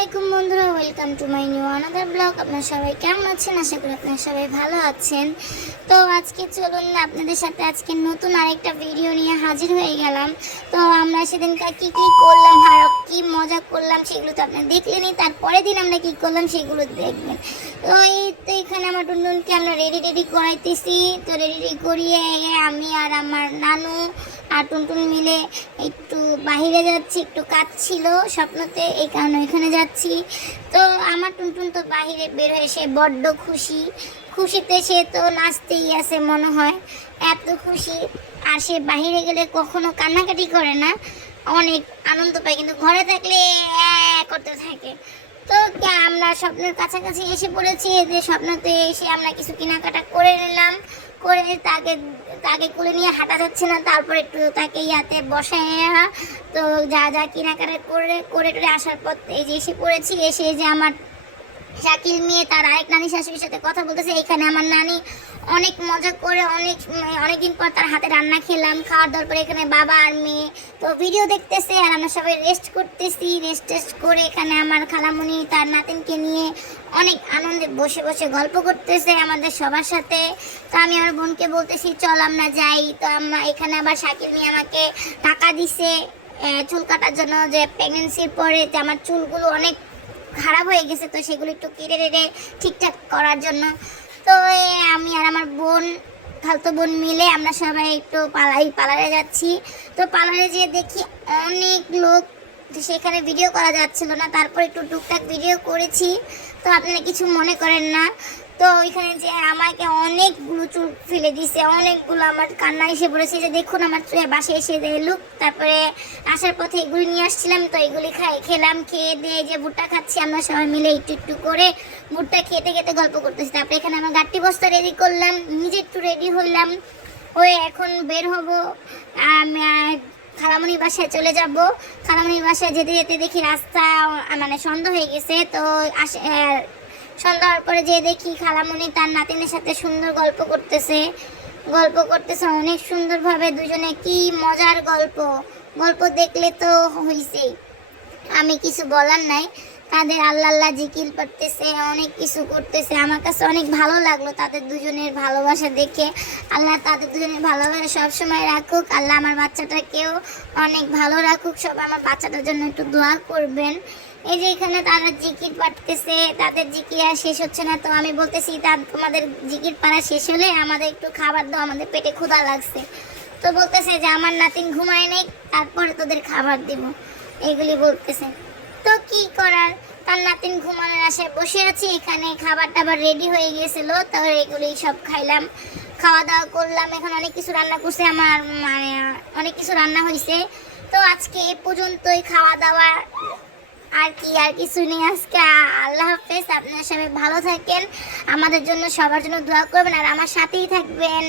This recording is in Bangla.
আলাইকুম বন্ধুরা, welcome to my new another blog. আপনারা সবাই কেমন আছেন? আশা করি আপনারা সবাই ভালো আছেন। তো আজকে চলুন আপনাদের সাথে আজকে নতুন আরেকটা ভিডিও নিয়ে হাজির হয়ে গেলাম। তো আমরা সেদিনকার কী করলাম আর কী মজা করলাম সেগুলো তো আপনারা দেখলেনই। তারপরের দিন আমরা কী করলাম সেগুলো দেখবেন। তো এই তো এখানে আমার টুনটুনকে আমরা রেডি করাইতেছি। তো রেডি করিয়ে আমি আর আমার নানু আর টুনটুন মিলে একটু বাইরে যাচ্ছি, একটু কাজ ছিল স্বপ্নতে, এই কারণে এখানে যাচ্ছি। তো আমার টুনটুন তো বাইরে বের হয়ে সে বড্ড খুশিতে সে তো নাচতেই আছে মনে হয়, এত খুশি। আর সে বাইরে গেলে কখনো কান্নাকাটি করে না, অনেক আনন্দ পায়, কিন্তু ঘরে থাকলে করতে থাকে। তো আমরা স্বপ্নের কাছাকাছি এসে পড়েছি, যে স্বপ্নতে এসে আমরা কিছু কেনাকাটা করে নিলাম, করে তাকে কোলে নিয়ে হাঁটা যাচ্ছে না, তারপর একটু তাকে ইয়াতে বসায় তো যা যা কেনাকাটা করে আসার পর এই যে এসে পড়েছি। এসে যে আমার শাকিল মেয়ে তার আরেক নানি শাশুড়ির সাথে কথা বলতেছে। এখানে আমার নানি অনেক মজা করে অনেকদিন পর তার হাতে রান্না খেলাম। খাওয়ার দেওয়ার পরে এখানে বাবা আর মেয়ে তো ভিডিও দেখতেছে, আর আমরা সবাই রেস্ট করতেছি। রেস্ট করে এখানে আমার খালামণি তার নাতিনকে নিয়ে অনেক আনন্দে বসে গল্প করতেছে আমাদের সবার সাথে। তো আমি আমার বোনকে বলতেছি চল আমরা যাই। তো আমরা এখানে আবার শাকিল মেয়ে আমাকে টাকা দিছে চুল কাটার জন্য, যে প্রেগনেন্সির পরে যে আমার চুলগুলো অনেক খারাপ হয়ে গেছে, তো সেগুলো একটু কেটে ঠিকঠাক করার জন্য। তো আমি আর আমার খালতো বোন মিলে আমরা সবাই একটু পার্লারে যাচ্ছি। তো পার্লারে যেয়ে দেখি অনেক লোক, সেখানে ভিডিও করা যাচ্ছিল না, তারপর একটু টুকটাক ভিডিও করেছি। তো আপনারা কিছু মনে করেন না। তো ওইখানে যে আমাকে অনেকগুলো চুল ফেলে দিছে, অনেকগুলো আমার কান্না এসে পড়েছে, যে দেখুন আমার বাসায় এসে লুক। তারপরে আসার পথে এগুলি নিয়ে আসছিলাম, তো এগুলি খেলাম, খেয়ে দিয়ে যে ভুট্টা খাচ্ছি আমরা সবাই মিলে একটু করে ভুট্টা খেতে গল্প করতেছি। তারপরে এখানে আমার গাঠি বস্তা রেডি করলাম, নিজে একটু রেডি হইলাম, ওই এখন বের হব, খালামণির বাসায় চলে যাব। খালামণির বাসায় যেতে দেখি রাস্তা মানে সন্ধ্যা হয়ে গেছে। তো সন্ধ্যা হওয়ার পরে যে দেখি খালামণি তার নাতিনের সাথে সুন্দর গল্প করতেছে অনেক সুন্দরভাবে দুজনে, কি মজার গল্প দেখলে তো হইছেই, আমি কিছু বলার নাই। তাদের আল্লাহ জিকির করতেছে, অনেক কিছু করতেছে, আমার কাছে অনেক ভালো লাগলো তাদের দুজনের ভালোবাসা দেখে। আল্লাহ তাদের দুজনের ভালোবাসা সবসময় রাখুক, আল্লাহ আমার বাচ্চাটাকেও অনেক ভালো রাখুক। সব আমার বাচ্চাটার জন্য একটু দোয়া করবেন। এই যে এখানে তারা জিকির পাঠতেছে, তাদের জিকির আর শেষ হচ্ছে না। তো আমি বলতেছি তোমাদের জিকির পাড়া শেষ হলে আমাদের একটু খাবার দাও, আমাদের পেটে ক্ষুধা লাগছে। তো বলতেছে যে আমার নাতিন ঘুমায় নেই, তারপরে তোদের খাবার দিব, এগুলি বলতেছে। তো কি করার, তার নাতিন ঘুমানোর আশায় বসে আছি। এখানে খাবার টাবার রেডি হয়ে গেছিলো, তো এগুলি সব খাইলাম, খাওয়া দাওয়া করলাম। এখন অনেক কিছু রান্না করছে আমার, মানে অনেক কিছু রান্না হয়েছে। তো আজকে এ পর্যন্তই খাওয়া দাওয়া, আর কিছু নেই আজকে। আল্লাহ হাফেজ, আপনারা সবাই ভালো থাকেন, আমাদের জন্য সবার জন্য দোয়া করবেন, আর আমার সাথেই থাকবেন।